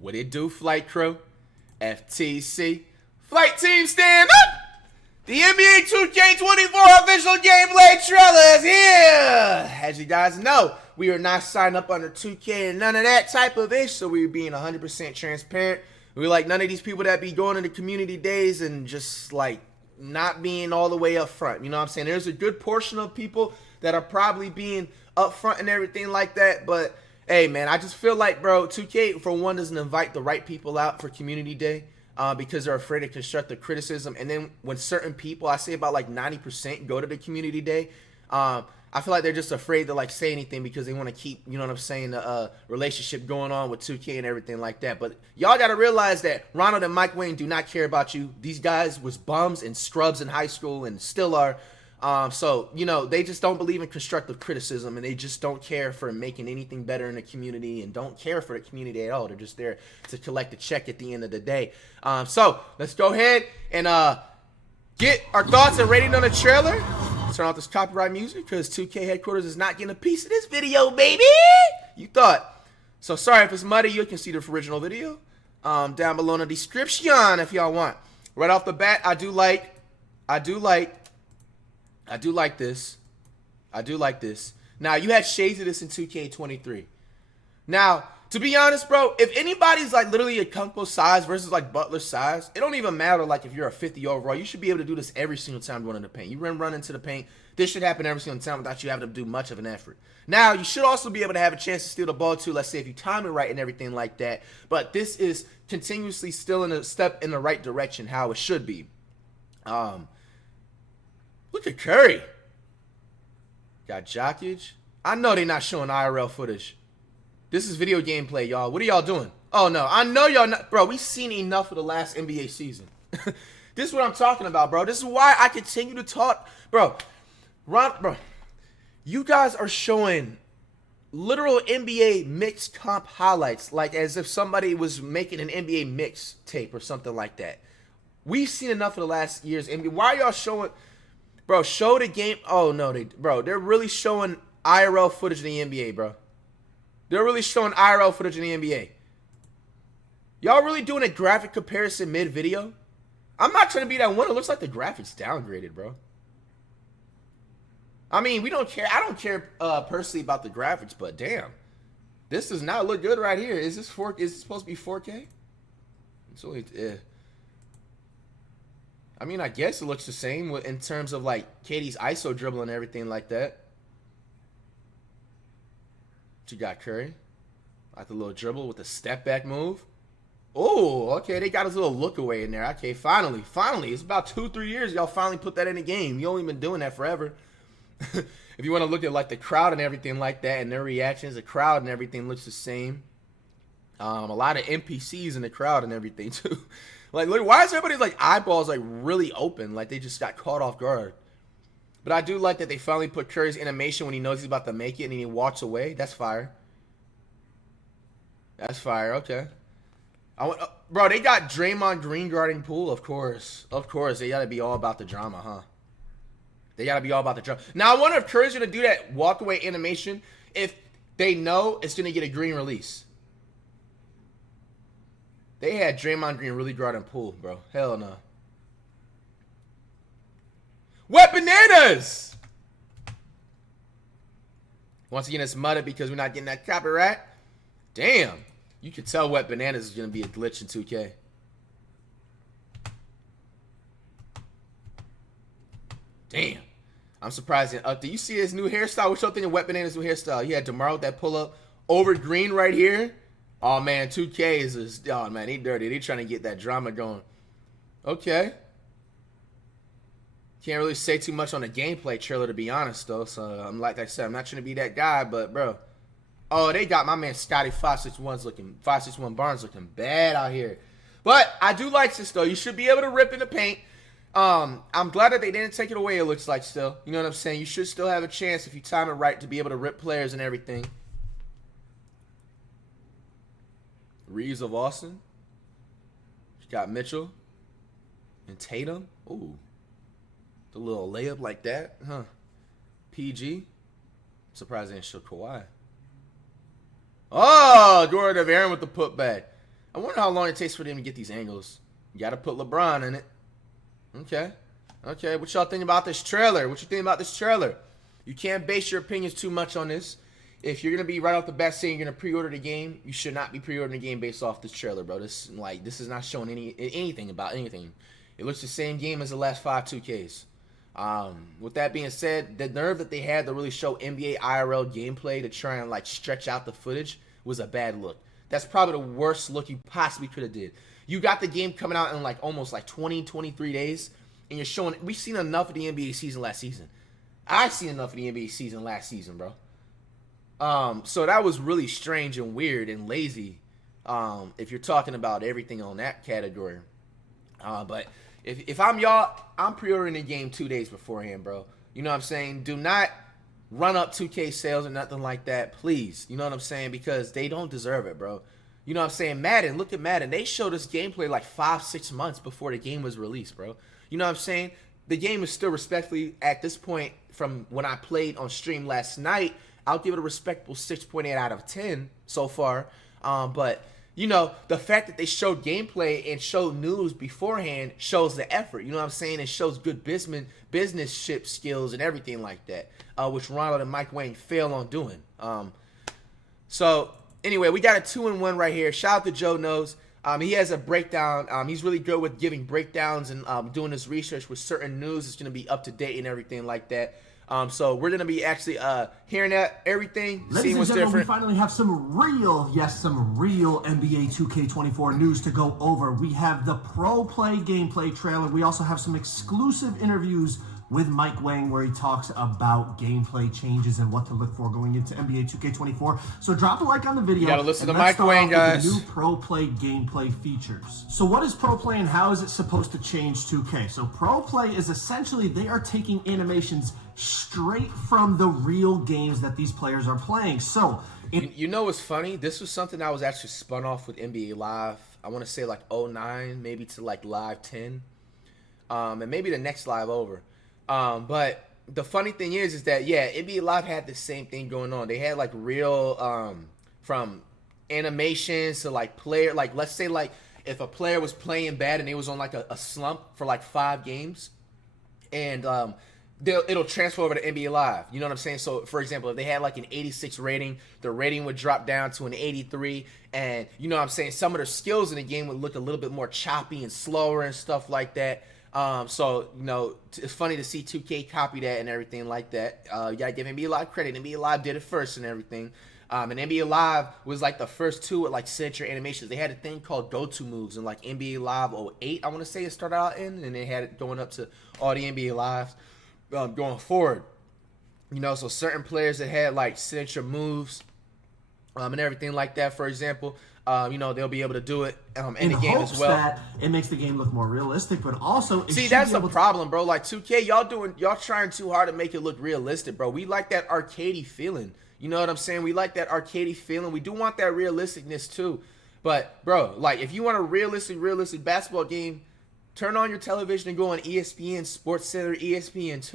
What it do, flight crew? FTC. Flight team stand up! The NBA 2K24 official gameplay trailer is here! As you guys know, we are not signed up under 2K and none of that type of ish, so we're being 100% transparent. We like none of these people that be going to the community days and just like not being all the way up front. You know what I'm saying? There's a good portion of people that are probably being up front and everything like that, but hey man, I just feel like, bro, 2K for one doesn't invite the right people out for community day because they're afraid of constructive criticism. And then when certain people, I say about like 90% go to the community day, I feel like they're just afraid to like say anything because they want to keep, you know what I'm saying, the relationship going on with 2K and everything like that. But y'all got to realize that Ronald and Mike Wayne do not care about you. These guys was bums and scrubs in high school and still are. So, you know, they just don't believe in constructive criticism and they just don't care for making anything better in the community and don't care for the community at all. They're just there to collect a check at the end of the day. So let's go ahead and get our thoughts and rating on the trailer. Turn off this copyright music because 2K headquarters is not getting a piece of this video, baby. You thought. So sorry if it's muddy. You can see the original video down below in the description if y'all want. Right off the bat, I do like this. I do like this. Now, you had shades of this in 2K23. Now, to be honest, bro, if anybody's like literally a Kunko size versus like Butler size, it don't even matter like if you're a 50 overall. You should be able to do this every single time you run in the paint. You run into the paint. This should happen every single time without you having to do much of an effort. Now, you should also be able to have a chance to steal the ball too. Let's say if you time it right and everything like that. But this is continuously still in a step in the right direction, how it should be. Look at Curry. Got Jokic. I know they're not showing IRL footage. This is video gameplay, y'all. What are y'all doing? Oh, no. I know y'all not. Bro, we've seen enough of the last NBA season. This is what I'm talking about, bro. This is why I continue to talk. Bro, bro, you guys are showing literal NBA mixed comp highlights like as if somebody was making an NBA mix tape or something like that. We've seen enough of the last year's NBA. Why are y'all showing... Bro, show the game. Oh, no, they're really showing IRL footage in the NBA, bro. They're really showing IRL footage in the NBA. Y'all really doing a graphic comparison mid-video? I'm not trying to be that one. It looks like the graphics downgraded, bro. I mean, we don't care. I don't care personally about the graphics, but damn. This does not look good right here. Is this is it supposed to be 4K? It's only... I mean, I guess it looks the same in terms of, like, KD's ISO dribble and everything like that. But you got Curry. Like the little dribble with the step-back move. Oh, okay, they got his little look away in there. Okay, finally. It's about 2-3 years y'all finally put that in the game. You only been doing that forever. If you want to look at, like, the crowd and everything like that and their reactions, the crowd and everything looks the same. A lot of NPCs in the crowd and everything, too. Like, look, why is everybody's, like, eyeballs, like, really open? Like, they just got caught off guard. But I do like that they finally put Curry's animation when he knows he's about to make it and he walks away. That's fire. That's fire. Okay. Bro, they got Draymond Green guarding Poole. Of course. Of course. They got to be all about the drama, huh? They got to be all about the drama. Now, I wonder if Curry's going to do that walk-away animation if they know it's going to get a green release. They had Draymond Green really guarding Poole, bro. Hell no. Wet bananas! Once again, it's mudded because we're not getting that copyright. Damn. You can tell Wet bananas is going to be a glitch in 2K. Damn. I'm surprised. Do you see his new hairstyle? What's your thing of Wet bananas' new hairstyle? He had DeMar with that pull-up over green right here. Oh, man, 2K is just, oh, man, they dirty. They trying to get that drama going. Okay. Can't really say too much on the gameplay trailer, to be honest, though. So, like I said, I'm not trying to be that guy, but, bro. Oh, they got my man Scotty 561 Barnes looking bad out here. But I do like this, though. You should be able to rip in the paint. I'm glad that they didn't take it away, it looks like, still. You know what I'm saying? You should still have a chance if you time it right to be able to rip players and everything. Reeves of Austin. You got Mitchell. And Tatum. Ooh. The little layup like that. Huh. PG. Surprised they didn't show Kawhi. Oh, Gordon of Aaron with the putback. I wonder how long it takes for them to get these angles. You got to put LeBron in it. Okay. Okay, what y'all think about this trailer? What you think about this trailer? You can't base your opinions too much on this. If you're going to be right off the bat saying you're going to pre-order the game, you should not be pre-ordering the game based off this trailer, bro. This is not showing anything about anything. It looks the same game as the last 5 2Ks. With that being said, the nerve that they had to really show NBA IRL gameplay to try and like stretch out the footage was a bad look. That's probably the worst look you possibly could have did. You got the game coming out in like almost like 20, 23 days, and you're showing. We've seen enough of the NBA season last season. I've seen enough of the NBA season last season, bro. So that was really strange and weird and lazy. If you're talking about everything on that category. But if I'm y'all, I'm pre-ordering the game 2 days beforehand, bro. You know what I'm saying? Do not run up 2K sales or nothing like that, please. You know what I'm saying? Because they don't deserve it, bro. You know what I'm saying? Madden, look at Madden. They showed us gameplay like 5-6 months before the game was released, bro. You know what I'm saying? The game is still respectfully, at this point, from when I played on stream last night, I'll give it a respectable 6.8 out of 10 so far. But, you know, the fact that they showed gameplay and showed news beforehand shows the effort. You know what I'm saying? It shows good businessship skills and everything like that, which Ronald and Mike Wang fail on doing. So, anyway, we got a 2-in-1 right here. Shout out to Joe Knows. He has a breakdown. He's really good with giving breakdowns and doing his research with certain news. It's going to be up to date and everything like that. So we're going to be actually hearing that everything, seeing what's different. We finally have some real NBA 2K24 news to go over. We have the Pro Play gameplay trailer. We also have some exclusive interviews with Mike Wang where he talks about gameplay changes and what to look for going into NBA 2K24. So drop a like on the video. You gotta listen to Mike Wang, guys. The new Pro Play gameplay features. So what is Pro Play and how is it supposed to change 2K? So Pro Play is essentially they are taking animations straight from the real games that these players are playing. So you know what's funny? This was something that was actually spun off with NBA Live. I want to say like 09, maybe to like Live 10, and maybe the next Live over. But the funny thing is that, yeah, NBA Live had the same thing going on. They had like real, from animations to like player, like let's say like if a player was playing bad and they was on like a slump for like 5 games, and it'll transfer over to NBA Live. You know what I'm saying? So, for example, if they had like an 86 rating, the rating would drop down to an 83. And, you know what I'm saying? Some of their skills in the game would look a little bit more choppy and slower and stuff like that. So, you know, it's funny to see 2K copy that and everything like that. You got to give NBA Live credit. NBA Live did it first and everything. And NBA Live was like the first two with like signature animations. They had a thing called go-to moves in like NBA Live 08, I want to say it started out in. And they had it going up to all the NBA Lives. Going forward, you know, so certain players that had like signature moves and everything like that, for example, you know, they'll be able to do it in the game as well. That it makes the game look more realistic, but also see, that's the problem, bro. Like 2K, y'all trying too hard to make it look realistic, bro. We like that arcadey feeling. You know what I'm saying? We like that arcadey feeling. We do want that realisticness too. But bro, like if you want a realistic basketball game, turn on your television and go on ESPN, Sports Center, ESPN2.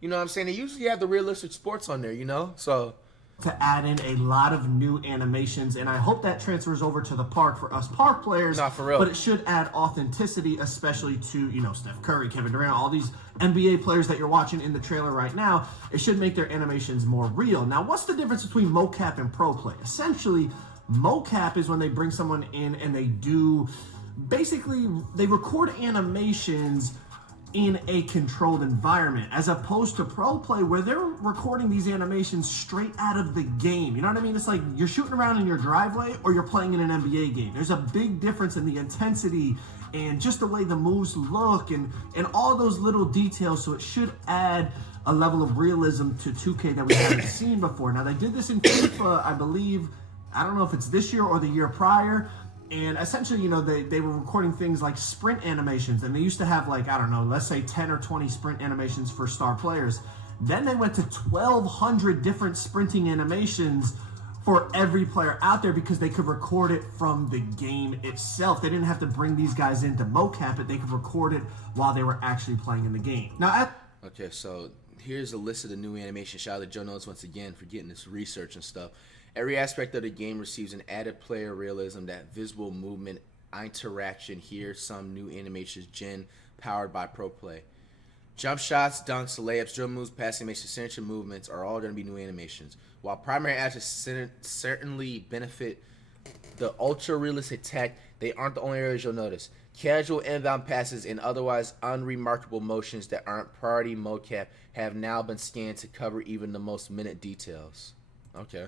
You know what I'm saying? They usually have the realistic sports on there, you know? So to add in a lot of new animations, and I hope that transfers over to the park for us park players. Not for real. But it should add authenticity, especially to, you know, Steph Curry, Kevin Durant, all these NBA players that you're watching in the trailer right now. It should make their animations more real. Now, what's the difference between mocap and pro play? Essentially, mocap is when they bring someone in and they do... Basically, they record animations in a controlled environment, as opposed to pro play where they're recording these animations straight out of the game. You know what I mean? It's like you're shooting around in your driveway or you're playing in an NBA game. There's a big difference in the intensity and just the way the moves look and all those little details. So it should add a level of realism to 2K that we haven't seen before. Now, they did this in FIFA, I believe. I don't know if it's this year or the year prior. And essentially, you know, they were recording things like sprint animations. And they used to have like, I don't know, let's say 10 or 20 sprint animations for star players. Then they went to 1,200 different sprinting animations for every player out there because they could record it from the game itself. They didn't have to bring these guys in to mocap it. They could record it while they were actually playing in the game. Now, okay, so here's a list of the new animations. Shout out to Joe Notes once again for getting this research and stuff. Every aspect of the game receives an added player realism, that visible movement, interaction. Here, some new animations gen powered by Pro Play. Jump shots, dunks, layups, drill moves, passing animations, signature movements are all going to be new animations. While primary assets certainly benefit the ultra-realistic tech, they aren't the only areas you'll notice. Casual inbound passes and otherwise unremarkable motions that aren't priority mocap have now been scanned to cover even the most minute details. Okay.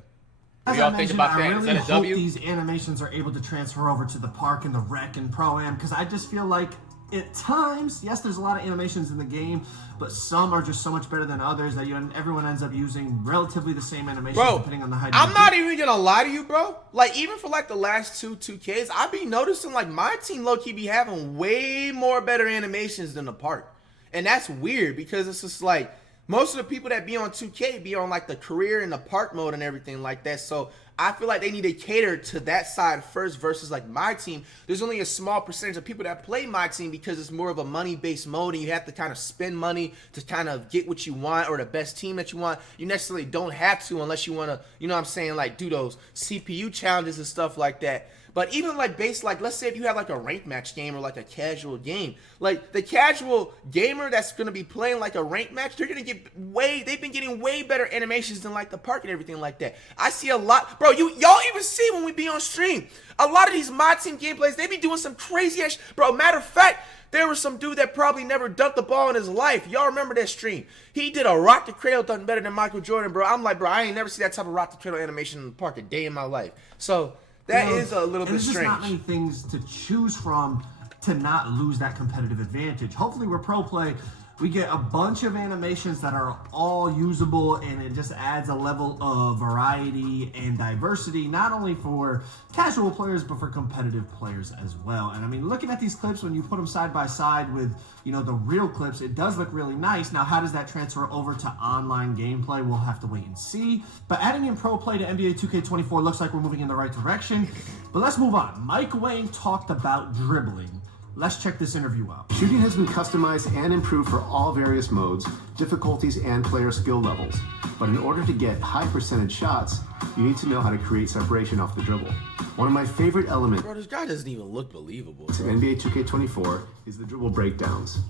As What y'all I think mentioned, about that? I Is really that a hope W? these animations are able to transfer over to the park and the rec and pro-am, because I just feel like at times, yes, there's a lot of animations in the game, but some are just so much better than others that everyone ends up using relatively the same animations depending on the height. I'm not even gonna lie to you, bro. Like, even for like the last 2Ks, I be noticing like my team low-key be having way more better animations than the park. And that's weird because it's just like most of the people that be on 2K be on like the career and the park mode and everything like that. So I feel like they need to cater to that side first versus like my team. There's only a small percentage of people that play my team because it's more of a money-based mode and you have to kind of spend money to kind of get what you want or the best team that you want. You necessarily don't have to unless you want to, you know what I'm saying, like do those CPU challenges and stuff like that. But even like like let's say if you have like a ranked match game or like a casual game, like the casual gamer that's gonna be playing like a ranked match, they've been getting way better animations than like the park and everything like that. I see a lot, bro. Y'all even see when we be on stream, a lot of these my team gameplays, they be doing some crazy ass, bro. Matter of fact, there was some dude that probably never dunked the ball in his life. Y'all remember that stream? He did a rock the cradle dunk better than Michael Jordan, bro. I'm like, bro, I ain't never seen that type of rock the cradle animation in the park a day in my life. So that is a little bit strange. There's just not many things to choose from to not lose that competitive advantage. Hopefully, we're pro play. We get a bunch of animations that are all usable, and it just adds a level of variety and diversity, not only for casual players, but for competitive players as well. And I mean, looking at these clips, when you put them side by side with, you know, the real clips, it does look really nice. Now, how does that transfer over to online gameplay? We'll have to wait and see. But adding in pro play to NBA 2K24 looks like we're moving in the right direction. But let's move on. Mike Wang talked about dribbling. Let's check this interview out. Shooting has been customized and improved for all various modes, difficulties, and player skill levels. But in order to get high percentage shots, you need to know how to create separation off the dribble. One of my favorite elements Bro, this guy doesn't even look believable. in NBA 2K24 is the dribble breakdowns.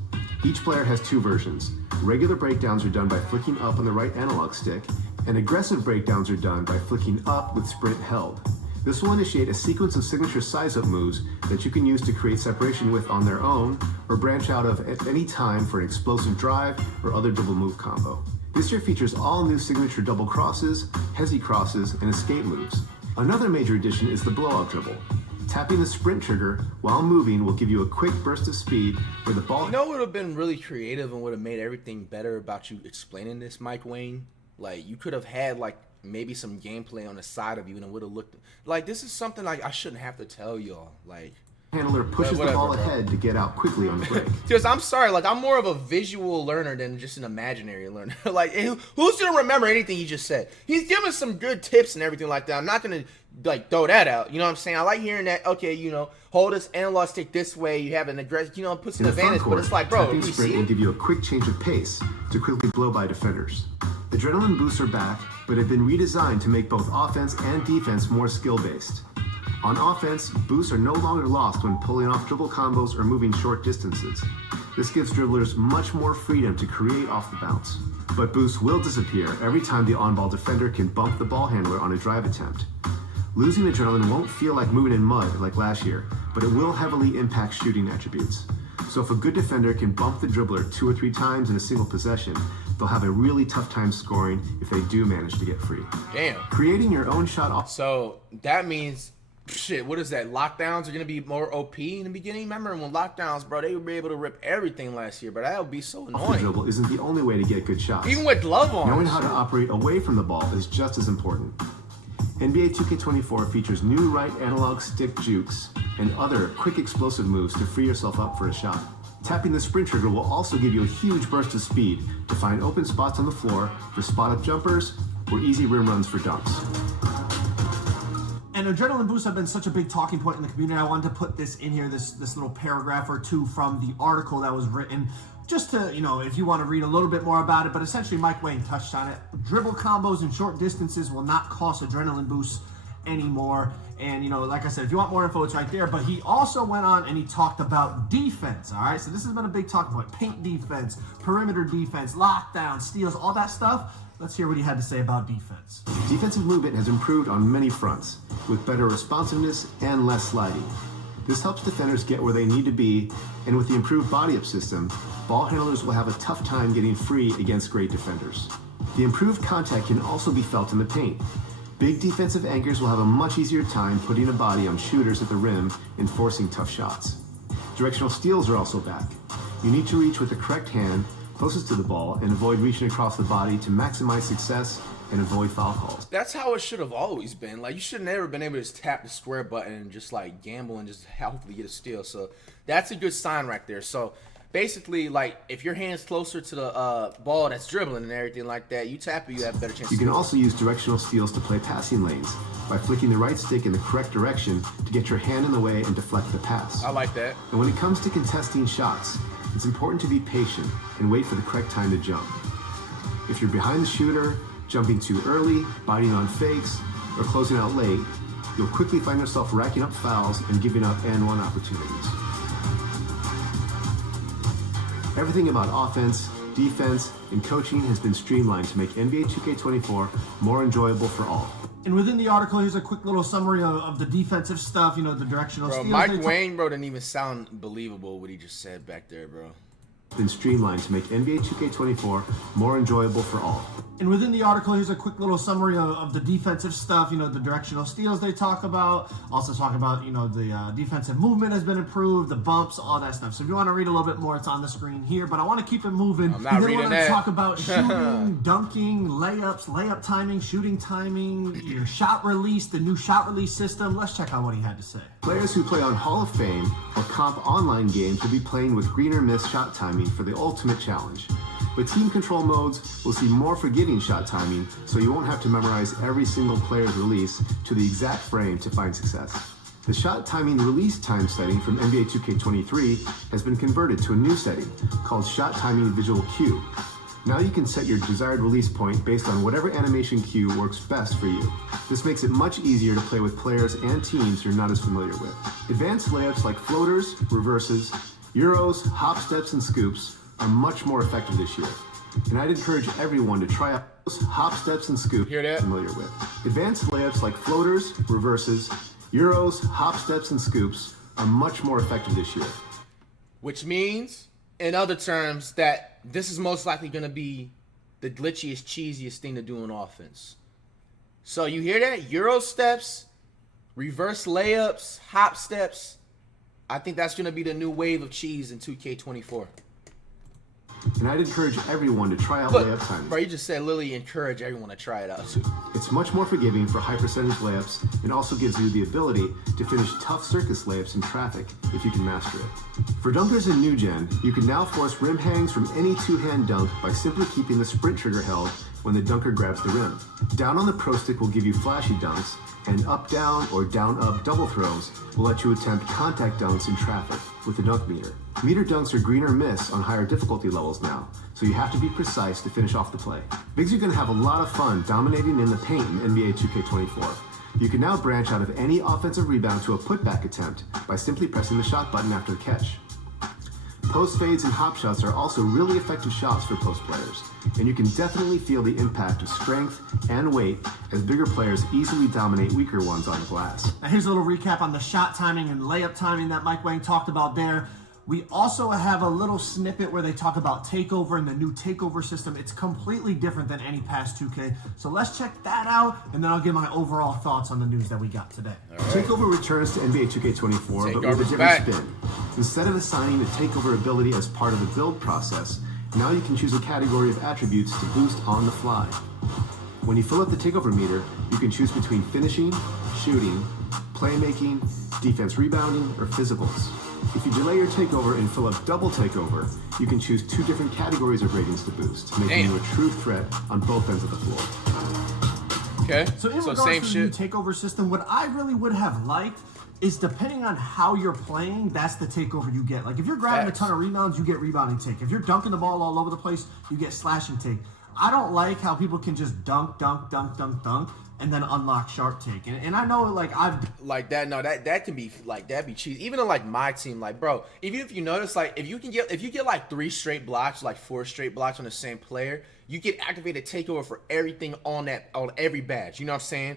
Each player has two versions. Regular breakdowns are done by flicking up on the right analog stick, and aggressive breakdowns are done by flicking up with sprint held. This will initiate a sequence of signature size-up moves that you can use to create separation with on their own or branch out of at any time for an explosive drive or other dribble move combo. This year features all new signature double crosses, hezi crosses, and escape moves. Another major addition is the blowout dribble. Tapping the sprint trigger while moving will give you a quick burst of speed where the ball... You know what would have been really creative and would have made everything better about you explaining this, Mike Wayne? Like, you could have had, like, maybe some gameplay on the side of you and it would have looked like this is something like I shouldn't have to tell y'all. Like, handler pushes the ball ahead to get out quickly on the break. Because I'm sorry, like I'm more of a visual learner than just an imaginary learner. Like, who's gonna remember anything he just said? He's giving some good tips and everything like that. I'm not gonna like throw that out. You know what I'm saying? I like hearing that. Okay, you know, hold this analog stick this way. You have an aggressive, you know, puts an advantage. But it's like, bro, tapping sprint will give you a quick change of pace to quickly blow by defenders. Adrenaline boosts are back, but have been redesigned to make both offense and defense more skill-based. On offense, boosts are no longer lost when pulling off dribble combos or moving short distances. This gives dribblers much more freedom to create off the bounce. But boosts will disappear every time the on-ball defender can bump the ball handler on a drive attempt. Losing adrenaline won't feel like moving in mud like last year, but it will heavily impact shooting attributes. So if a good defender can bump the dribbler 2 or 3 times in a single possession, they'll have a really tough time scoring if they do manage to get free. Damn. Creating your own shot off. So that means, shit, what is that? Lockdowns are going to be more OP in the beginning? Remember when lockdowns, bro, they would be able to rip everything last year, but that would be so The annoying. dribble isn't the only way to get good shots. Even with glove on. Knowing how to operate away from the ball is just as important. NBA 2K24 features new right analog stick jukes and other quick explosive moves to free yourself up for a shot. Tapping the sprint trigger will also give you a huge burst of speed to find open spots on the floor for spot-up jumpers or easy rim runs for dunks. And adrenaline boosts have been such a big talking point in the community. I wanted to put this in here, this little paragraph or two from the article that was written. just to, if you want to read a little bit more about it, but essentially Mike Wang touched on it. Dribble combos in short distances will not cost adrenaline boosts anymore. And, like I said, if you want more info, it's right there. But he also went on and he talked about defense, all right? So this has been a big talk point. Paint defense, perimeter defense, lockdown, steals, all that stuff. Let's hear what he had to say about defense. Defensive movement has improved on many fronts, with better responsiveness and less sliding. This helps defenders get where they need to be, and with the improved body-up system, ball handlers will have a tough time getting free against great defenders. The improved contact can also be felt in the paint. Big defensive anchors will have a much easier time putting a body on shooters at the rim and forcing tough shots. Directional steals are also back. You need to reach with the correct hand closest to the ball and avoid reaching across the body to maximize success and avoid foul calls. That's how it should have always been. Like, you should have never been able to just tap the square button and just like gamble and just hopefully get a steal. So that's a good sign right there. So basically, like, if your hand's closer to the ball that's dribbling and everything like that, you tap it, you have a better chance. You can also use directional steals to play passing lanes by flicking the right stick in the correct direction to get your hand in the way and deflect the pass. I like that. And when it comes to contesting shots, it's important to be patient and wait for the correct time to jump. If you're behind the shooter, jumping too early, biting on fakes, or closing out late, you'll quickly find yourself racking up fouls and giving up and-one opportunities. Everything about offense, defense, and coaching has been streamlined to make NBA 2K24 more enjoyable for all. And within the article, here's a quick little summary of the defensive stuff, the directional steals. Mike Wang, bro, didn't even sound believable what he just said back there, bro. Been streamlined to make NBA 2K24 more enjoyable for all. And within the article, here's a quick little summary of the defensive stuff, the directional steals they talk about. Also talk about, the defensive movement has been improved, the bumps, all that stuff. So if you want to read a little bit more, it's on the screen here. But I want to keep it moving. I'm not reading that. Talk about shooting, dunking, layups, layup timing, shooting timing, your shot release, the new shot release system. Let's check out what he had to say. Players who play on Hall of Fame or comp online games will be playing with green or miss shot timing for the ultimate challenge. But team control modes will see more forgiving shot timing, so you won't have to memorize every single player's release to the exact frame to find success. The shot timing release time setting from NBA 2K23 has been converted to a new setting called Shot Timing Visual Cue. Now you can set your desired release point based on whatever animation cue works best for you. This makes it much easier to play with players and teams you're not as familiar with. Advanced layups like floaters, reverses, Euros, hop steps, and scoops are much more effective this year. And I'd encourage everyone to try out those hop steps and scoops you're familiar with. Advanced layups like floaters, reverses, Euros, hop steps, and scoops are much more effective this year. Which means, in other terms, that this is most likely going to be the glitchiest, cheesiest thing to do on offense. So you hear that? Euro steps, reverse layups, hop steps. I think that's going to be the new wave of cheese in 2K24. And I'd encourage everyone to try out layup timing. Bro, you just said literally encourage everyone to try it out too. It's much more forgiving for high percentage layups and also gives you the ability to finish tough circus layups in traffic if you can master it. For dunkers in New Gen, you can now force rim hangs from any two-hand dunk by simply keeping the sprint trigger held when the dunker grabs the rim. Down on the pro stick will give you flashy dunks, and up-down or down-up double throws will let you attempt contact dunks in traffic with the dunk meter. Meter dunks are green or miss on higher difficulty levels now, so you have to be precise to finish off the play. Bigs are going to have a lot of fun dominating in the paint in NBA 2K24. You can now branch out of any offensive rebound to a putback attempt by simply pressing the shot button after the catch. Post fades and hop shots are also really effective shots for post players, and you can definitely feel the impact of strength and weight as bigger players easily dominate weaker ones on the glass. Now here's a little recap on the shot timing and layup timing that Mike Wang talked about there. We also have a little snippet where they talk about takeover and the new takeover system. It's completely different than any past 2K. So let's check that out, and then I'll give my overall thoughts on the news that we got today. Right. Takeover returns to NBA 2K24, but with a different spin. Instead of assigning a takeover ability as part of the build process, now you can choose a category of attributes to boost on the fly. When you fill up the takeover meter, you can choose between finishing, shooting, playmaking, defense rebounding, or physicals. If you delay your takeover and fill up double takeover, you can choose two different categories of ratings to boost, making you a true threat on both ends of the floor. Okay, so in regards to the new takeover system, what I really would have liked is depending on how you're playing, that's the takeover you get. Like if you're grabbing Facts. a ton of rebounds, you get rebounding take. If you're dunking the ball all over the place, you get slashing take. I don't like how people can just dunk, and then unlock sharp take. And I know, like, I've like that. No, that can be like that'd be cheesy. Even on like my team, like bro, even if you notice, like if you get like 3 straight blocks, like 4 straight blocks on the same player, you get activated takeover for everything on every badge. You know what I'm saying?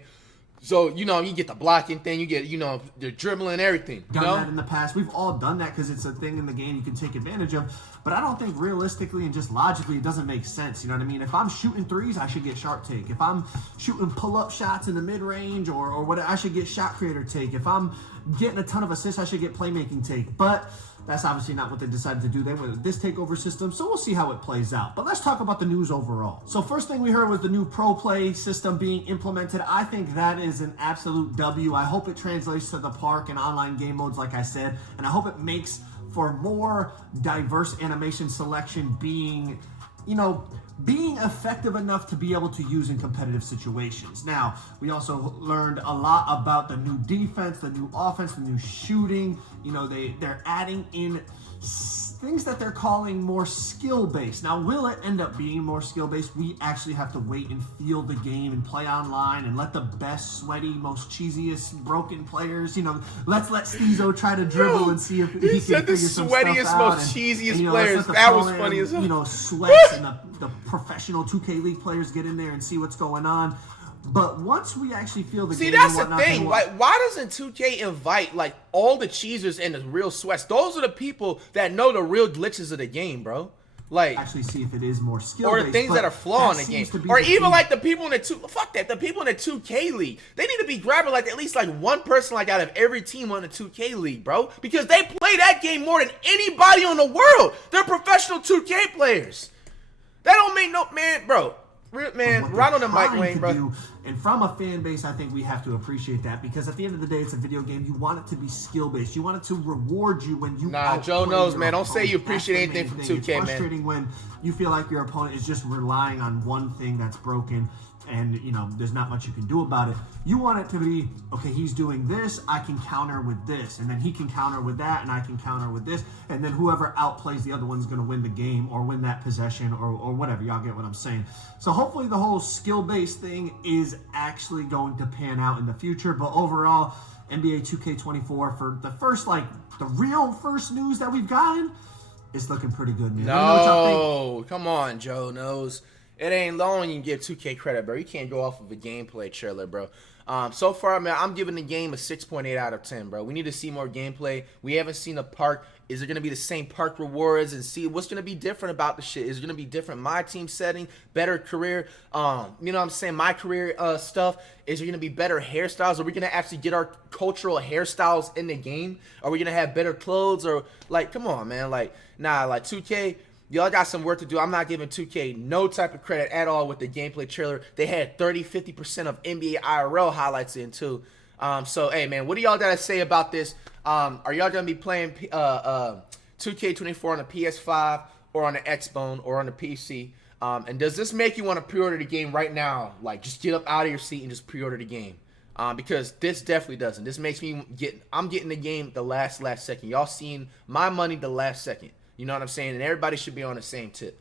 So, you know, you get the blocking thing, you get, you know, the dribbling and everything. done that in the past. We've all done that because it's a thing in the game you can take advantage of. But I don't think realistically and just logically it doesn't make sense. You know what I mean? If I'm shooting threes, I should get sharp take. If I'm shooting pull-up shots in the mid-range or what, I should get shot creator take. If I'm getting a ton of assists, I should get playmaking take. But that's obviously not what they decided to do. They went with this takeover system, so we'll see how it plays out. But let's talk about the news overall. So first thing we heard was the new pro play system being implemented. I think that is an absolute W. I hope it translates to the park and online game modes, like I said, and I hope it makes for more diverse animation selection being, you know, being effective enough to be able to use in competitive situations. Now, we also learned a lot about the new defense, the new offense, the new shooting. You know, they're adding in things that they're calling more skill-based. Now, will it end up being more skill-based? We actually have to wait and feel the game and play online and let the best, sweaty, most cheesiest, broken players, you know, let's let Steezo try to dribble and see if he can said the figure some stuff sweatiest, out. most cheesiest and, you know, players. let's let the That was pro-am, funny as hell. you know, sweats and the professional 2K League players get in there and see what's going on. But once we actually feel the See, game, that's and the whatnot, thing. then Like, why doesn't 2K invite like all the cheesers and the real sweats? Those are the people that know the real glitches of the game, bro. Like, actually see if it is more skill or the things that are flawed in the game, or even like the people in the the people in the 2K league. They need to be grabbing like at least like one person like out of every team on the 2K league, bro, because they play that game more than anybody on the world. They're professional 2K players. That don't make no man, bro. Man, right on the mic, Wayne, bro. And from a fan base, I think we have to appreciate that because at the end of the day, it's a video game. You want it to be skill-based. You want it to reward you when you Nah, Joe outplay knows, your man. Don't say opponent. you appreciate That's the anything main from thing. 2K, man. It's frustrating when you feel like your opponent is just relying on one thing that's broken and, you know, there's not much you can do about it. You want it to be, okay, he's doing this, I can counter with this, and then he can counter with that, and I can counter with this, and then whoever outplays the other one's going to win the game or win that possession or whatever. Y'all get what I'm saying. So hopefully the whole skill-based thing is actually going to pan out in the future, but overall, NBA 2K24 for the first, like, the real first news that we've gotten, it's looking pretty good, man. Let me know what y'all think. No, come on, Joe knows. It ain't long you can give 2K credit, bro. You can't go off of a gameplay trailer, bro. So far, man, I'm giving the game a 6.8 out of 10, bro. We need to see more gameplay. We haven't seen a park. Is it going to be the same park rewards and see what's going to be different about the shit? Is it going to be different? My team setting, better career, you know what I'm saying? My career stuff. Is there going to be better hairstyles? Are we going to actually get our cultural hairstyles in the game? Are we going to have better clothes? Or, like, come on, man. Like, nah, like 2K... Y'all got some work to do. I'm not giving 2K no type of credit at all with the gameplay trailer. They had 30-50% of NBA IRL highlights in too. So, hey, man, what do y'all got to say about this? Are y'all going to be playing 2K24 on the PS5 or on the Xbone or on the PC? And does this make you want to pre-order the game right now? Like, just get up out of your seat and just pre-order the game. Because this definitely doesn't. This makes me I'm getting the game the last second. Y'all seen my money the last second. You know what I'm saying? And everybody should be on the same tip.